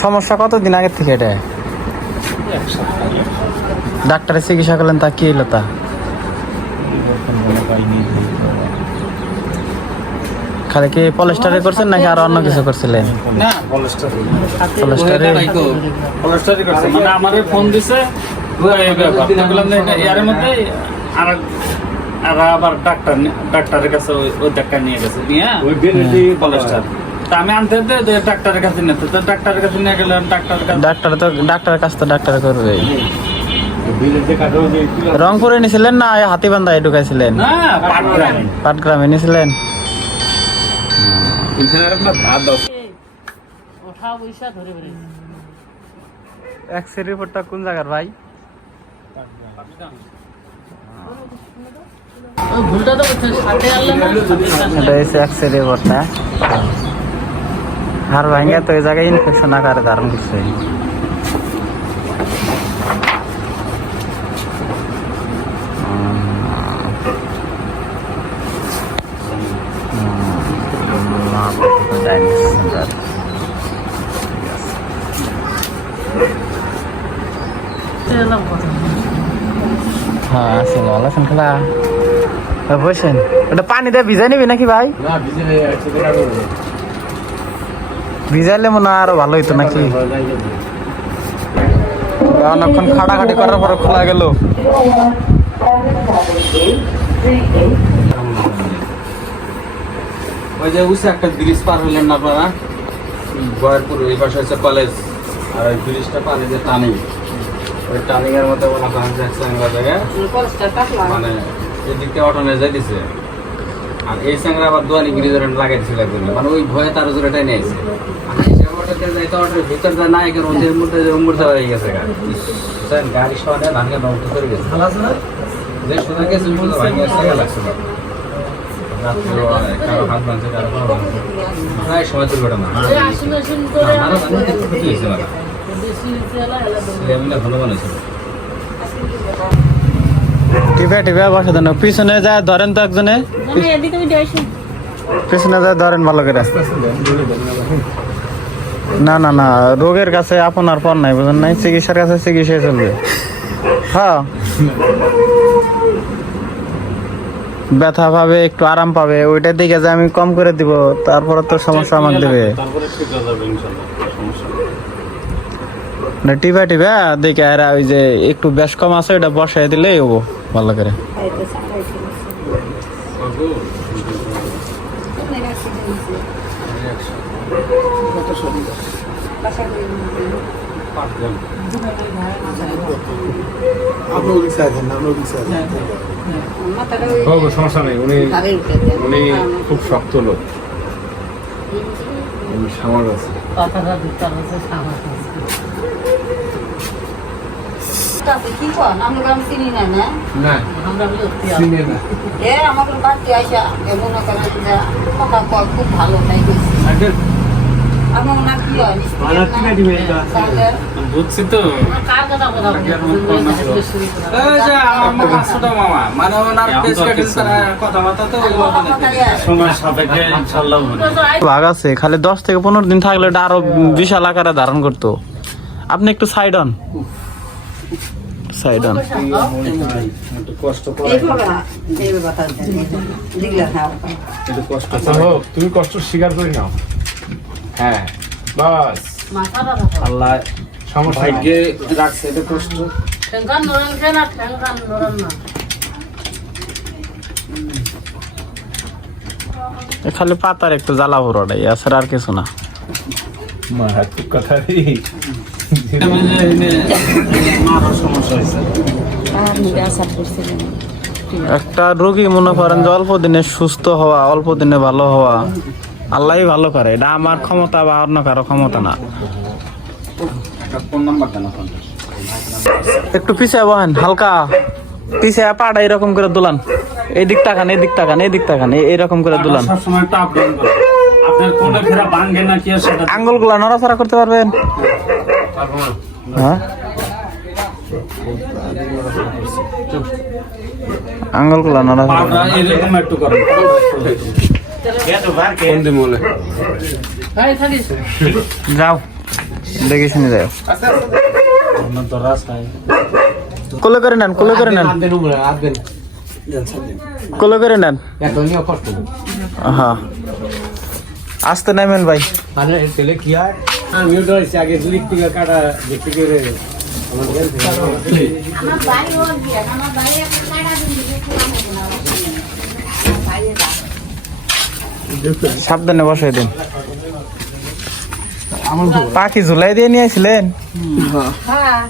সমস্যা কতদিন আগের থেকে এটা? ডাক্তারের চিকিৎসা করলেন, তা কি হলো? তা খালি কি পলেস্টারে করছেন নাকি আর অন্য কিছু করছিলেন? না, পলেস্টারে মানে আমারে ফোন দিছে এর মধ্যে আর আবার ডাক্তারের কাছে ওই ডাক্তার নিয়ে গেছে নিয়ে পলেস্টার। তা আমি আনতে ডাক্তারের কাছে নিতে, তো ডাক্তারের কাছে নিয়ে গেলাম। ডাক্তারের কাছে তো ডাক্তার করবে। রংপুরে নিছিলেন না হাতিবান্ধায় ঢুকাইছিলেন? না, পাটগ্রামে নিছিলেন। এক্স-রে রিপোর্টটা কোন জায়গার ভাই? এটা হচ্ছে এক্স-রে রিপোর্টটা। হাড় ভাঙে তো এই জায়গায় ইনফেকশন আকারে ধারণ করছে। হ্যাঁ আছে, ভালো আছেন খেলা? বসেন। ওটা পানি দিয়ে ভিজাই নিবি নাকি ভাই? ভিজাইলে মনে হয় আরো ভালো হইতো নাকি? অনেকক্ষণ খাটাখাটি করার পরে খোলা গেল। ওই যে উসে একটা ব্রিজ পার হইলেন না আপনারা? বয়ারপুর এই পাশে হচ্ছে কলেজ, আর ওই ব্রিজটা পানি যে টানি, ওই টার্নিং এর মধ্যে মনে করেন যে চ্যাংরা জায়গায় মানে এদিক থেকে অটো নিয়ে যাইতেছে, আর এই চ্যাংরা আবার দোয়ানি ব্রিজ লাগাই দিছিল একজন, মানে ওই ভয়ে তার জোরে টাই নিয়েছে। ভিতর যা নাই ওদের মধ্যে উমরতে হয়ে গেছে গাড়ি সহ ধানকে নষ্ট করে গেছে, যে শোনা গেছে ভাঙে লাগছিল। কারো হাত ভাঙছে, কারো পা ভাঙছে, প্রায় সময় দুর্ঘটনা ক্ষতি হয়েছে। ভালো বানাইছিল। টিপে টিপে বসে দেন, পিছনে যায় ধরেন তো একজনে, পিছনে যায় ধরেন ভালো করে। না না না, রোগের কাছে আপনার পর নাই, বুঝেন নাই? চিকিৎসার কাছে চিকিৎসা চলবে। হ্যাঁ, ব্যথা পাবে, একটু আরাম পাবে, ওইটার দিকে যে আমি কম করে দিব, তারপরে তো সমস্যা আমাকে দেবে। টিপা টিপা দেখে আর ওই যে একটু বেশ কম আছে ওইটা বসাই দিলেই হবো ভালো করে। সমস্যা নেই, উনি খুব শক্ত লোক, সামার আছে। চিনি না না চিনে না। আমাকে বাড়তে আসা এমন কথা কয় খুব ভালো নাই আমার না কি হয় বুঝছি তো। ভাগ আছে, খালি 10 থেকে 15 দিন থাকলে এটা আরো বিশাল আকারে ধারণ করতো। আপনি একটু সাইড অন, সাইড অন। তুমি কষ্ট স্বীকার করে নাও। হ্যাঁ বাস, আল্লাহ সমস্যা ভাগ্যে রাখছে এটা কষ্ট। খালি পাতার একটু জ্বালা ভরাটাই আছে, আর কিছু না। মারাত্মক কথা রে। একটা রোগী মনে করেন যে অল্প দিনে সুস্থ হওয়া, অল্প দিনে ভালো হওয়া আল্লাহই ভালো করে, এটা আমার ক্ষমতা বা অন্য কারো ক্ষমতা না। ফোন নাম্বার দেন। একটু পিছিয়ে বহেন, হালকা পিছিয়ে পাটা এরকম করে দুলান, এদিক তাকান, এদিক তাকান, এদিক তাকান, এইরকম করে দুলান। সবসময় একটা আপডেট করে আপনার কোনে ফেরা ভাঙে না কি সেটা আঙ্গুল গুলা নড়াচড়া করতে পারবেন? হ্যাঁ, আঙ্গুল গুলা নড়াচড়া এরকম একটু করেন। কোন দিন বলে যাও দেখে শুনে যাও আমার তো রাস্তায় কোলে করে নেন কোলে করে নেন কোলে করে নেন হ্যাঁ আসতে নামেন ভাই আমিও ধরেছি আগে দুই থেকে কাটা দেখতে করে আমার বাড়ি ওর দিয়ে আমার বাড়ি একটা কাটা দিন সাবধানে বসাই দিন পাখি ঝুলাই দিয়ে নিয়ে আসছিলেন হ্যাঁ